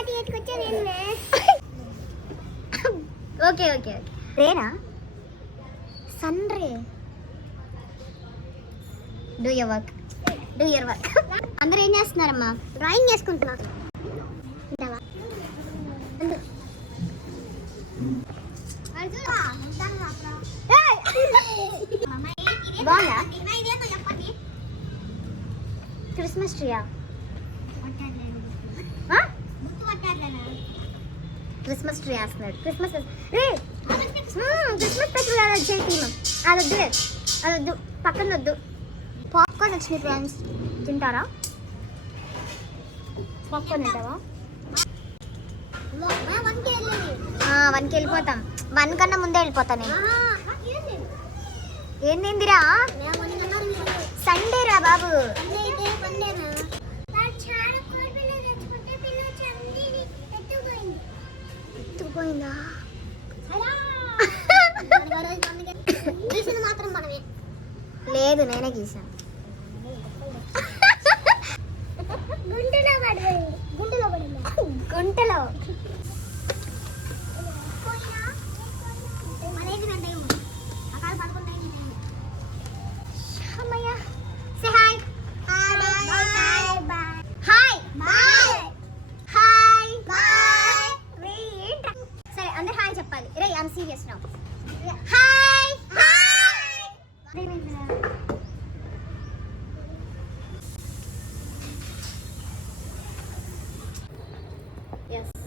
Okay okay okay రేనా సన్ రే డూ యువర్ వర్క్ అందరూ ఏం చేస్తున్నారమ్మా? డ్రాయింగ్ చేసుకుంటున్నా. బాగుందా? క్రిస్మస్ ట్రీయా? క్రిస్మస్ ట్రీ వేస్తున్నాడు. క్రిస్మస్ ఫెస్టివల్ చేతి అదొద్దు పక్కన వద్దు. పాప్కార్న్ వచ్చినాయి ఫ్రెండ్స్, తింటారా? పాప్కార్న్ తింటావా? 1కి వెళ్ళిపోతాం. 1 కన్నా ముందే వెళ్ళిపోతాను. ఏందిరా సండే రా బాబు. ఎత్తుకుపోయిందా? లేదు నేనే గీసాను. గుంటలో సరే అందరు హాయ్ చెప్పాలి. రే ఐఎమ్ సీరియస్ నౌ. హాయ్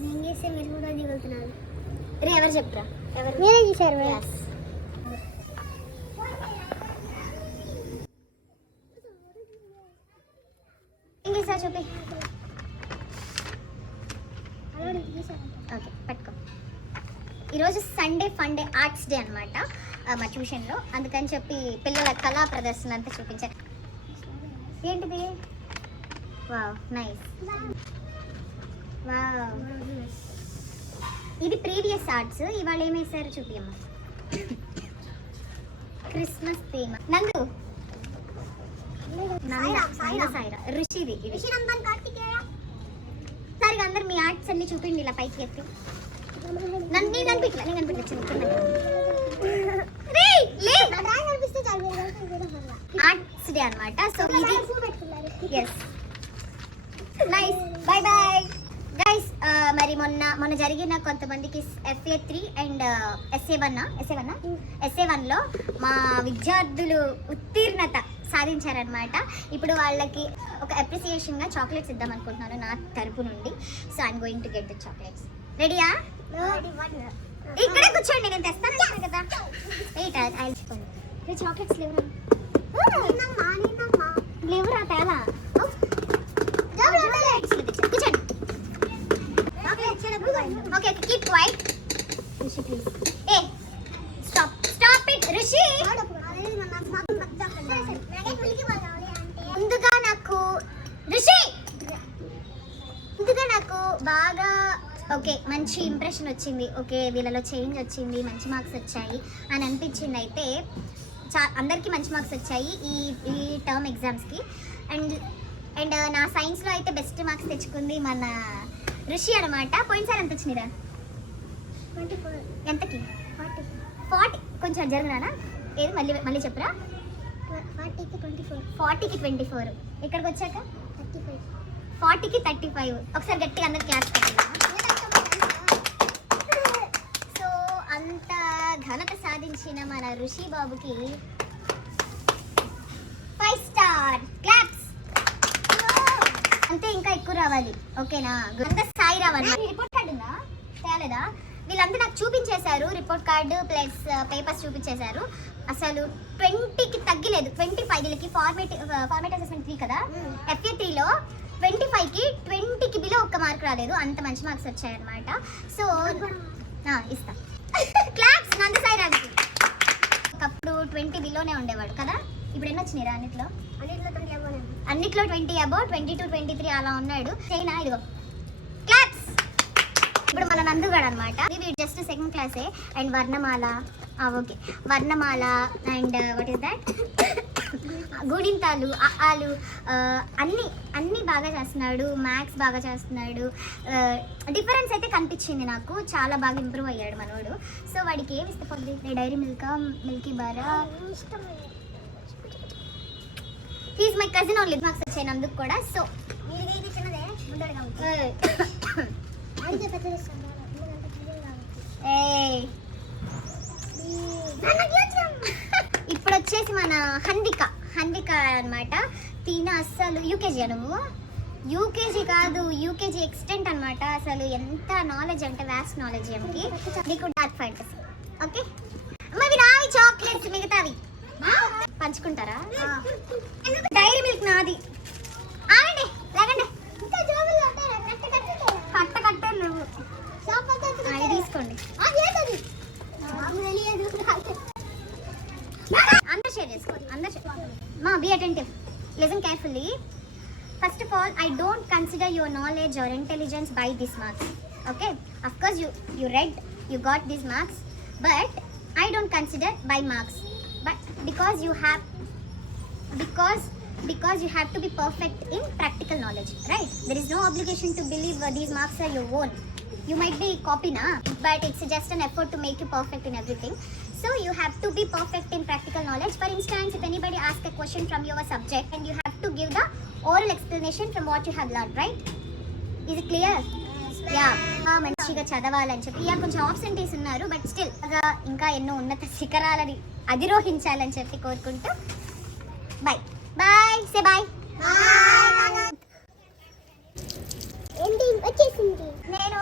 నేను చేస్తే మీరు కూడా దిగుతున్నారు. రే ఎవరు చెప్పరా? ఎవరు? మీరే చేశారు. ఏం చేశారు చూపి. ఓకే పెట్టుకో. ఈరోజు సండే ఫండే ఆర్ట్స్ డే అనమాట మా ట్యూషన్లో. అందుకని చెప్పి పిల్లల కళా ప్రదర్శన అంతా చూపించారు. ఏంటిది? Wow nice. వావ్ ఇది ప్రీవియస్ ఆర్ట్స్. ఇవాళ ఏమేసారు చూపియమ్మా. Christmas theme. నందు సాయిరా ఋషిది. సరిగా అందరు మీ ఆర్ట్స్ అన్ని చూపిండి ఇలా పైకి ఎత్తి. నేను కనిపించలే ఆర్ట్స్ డే అనమాట. సో ఇది is nice. Bye bye guys. మరి మొన్న జరిగిన కొంతమందికి FA3 అండ్ SA1లో మా విద్యార్థులు ఉత్తీర్ణత సాధించారనమాట. ఇప్పుడు వాళ్ళకి ఒక అప్రిసియేషన్గా చాక్లెట్స్ ఇద్దాం అనుకుంటున్నాను నా తరపు నుండి. So I'm going to get the chocolates. రెడీయా? ఇక్కడే కూర్చోండి, నేను తెస్తాను కదా. చాక్లెట్స్ లేవురా తేలా. Okay keep quiet. Rishi please. Hey stop it Rishi. ముందుగా నాకు బాగా ఓకే మంచి ఇంప్రెషన్ వచ్చింది. ఓకే వీళ్ళలో చేంజ్ వచ్చింది, మంచి మార్క్స్ వచ్చాయి అని అనిపించింది. అయితే అందరికీ మంచి మార్క్స్ వచ్చాయి ఈ టర్మ్ ఎగ్జామ్స్కి. అండ్ నా సైన్స్లో అయితే బెస్ట్ మార్క్స్ తెచ్చుకుంది మన ఋషి అనమాట. పోయినసారి ఎంత వచ్చినాయిరా? 24. ఎంతకి? 40. కొంచెం జరుగునా? ఏది మళ్ళీ చెప్పరా? 40కి 24. ఇక్కడికి వచ్చాక 35. 40కి 35. ఒకసారి గట్టిగా అందరు క్లాస్ పెట్టాలి. సో అంత ఘనత సాధించిన మన ఋషి బాబుకి 5 స్టార్ క్లాప్స్. అంతే, ఇంకా ఎక్కువ రావాలి. ఓకేనా? అంత స్థాయి రావాలి. రిపోర్ట్ కార్డు ఉందా? తేలేదా? వీళ్ళంతా నాకు చూపించేశారు. రిపోర్ట్ కార్డు ప్లస్ పేపర్స్ చూపించేశారు. అసలు 20కి తగ్గలేదు. 25 వీళ్ళకి ఫార్మేట్ అసెస్మెంట్ 3 కదా. FA3లో 25కి 20కి బిలో ఒక్క మార్క్ రాలేదు. అంత మంచి మార్క్స్ వచ్చాయన్నమాట. సో ఇస్తా క్లాప్స్ నందసాయి రాజుకి. ఒకప్పుడు 20 బిలోనే ఉండేవాడు కదా. ఇప్పుడు ఎన్ని వచ్చినాయిరా? అన్నిట్లో 20 అబౌవ్, 22, 23 అలా ఉన్నాడు. చైనా ఇదిగో క్లాప్స్. ఇప్పుడు మన నందుగాడు అనమాట. ఇది జస్ట్ సెకండ్ క్లాసే. అండ్ వర్ణమాల, ఓకే, వర్ణమాల అండ్ వాట్ ఈస్ దాట్, గుణింతాలు, ఆలు, అన్నీ బాగా చేస్తున్నాడు. మ్యాథ్స్ బాగా చేస్తున్నాడు. డిఫరెన్స్ అయితే కనిపించింది నాకు, చాలా బాగా ఇంప్రూవ్ అయ్యాడు మనోడు. సో వాడికి ఏమి ఇష్టపడుతుంది? Dairy milk, milky bar, he's my cousin only. Marks వచ్చాయి నందుకు కూడా. సో ఇప్పుడు వచ్చేసి మన హన్విక అనమాట. తిన అస్సలు యూకేజీ, నువ్వు యూకేజీ కాదు, యూకేజీ ఎక్స్టెంట్ అనమాట. అసలు ఎంత నాలెడ్జ్ అంటే వ్యాస్ట్ నాలెడ్జ్ ఏమిటి నీకు. Dark fantasy. ఓకే, మరి నావి చాక్లెట్స్, మిగతావి పంచుకుంటారా? డైరీ మిల్క్ నాది. ఆగండి, లేకండి, కట్టే నువ్వు అది తీసుకోండి. అందరు షేర్ చేసుకోండి, మా be attentive, listen carefully. First of all, I don't consider your knowledge or intelligence by these marks. Okay, of course you read, you got these marks, but I don't consider by marks. But because you have to be perfect in practical knowledge, right? There is no obligation to believe these marks are your own. You might be copy na, but it's just an effort to make you perfect in everything. So you have to be perfect in practical knowledge. For instance, if anybody asks a question from your subject, and you have to give the oral explanation from what you have learned, right? Is it clear? Yeah. మంచిగా చదవాలని చెప్పి, కొంచెం absentees ఉన్నారు, but still ఇంకా ఎన్నో ఉన్నత శిఖరాలని అధిరోహించాలని చెప్పి కోరుకుంటూ బాయ్ బాయ్, సే బాయ్. నేను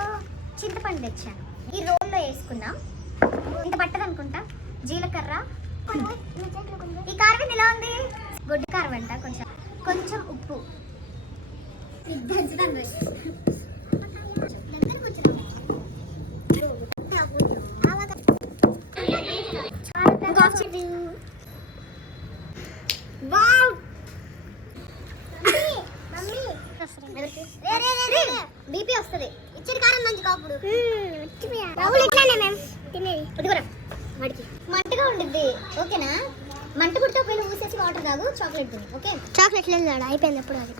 చింతపండు తెచ్చాను, ఈ రోల్లో వేసుకున్నాం. ఇంత పట్టదు అనుకుంటా. జీలకర్ర, ఈ కారం ఎలా ఉంది? గొడ్డు కారం అంట. కొంచెం ఉప్పు. బీపీ వస్తుంది. ఇచ్చేది కారం మంచి కాపుడు మంటగా ఉండిద్ది. ఓకేనా? మంట పుడితే ఒకవేళ ఊసేసి వాటర్ తాగు, చాక్లెట్ తిని. ఓకే, చాక్లెట్ అయిపోయింది ఎప్పుడు అది.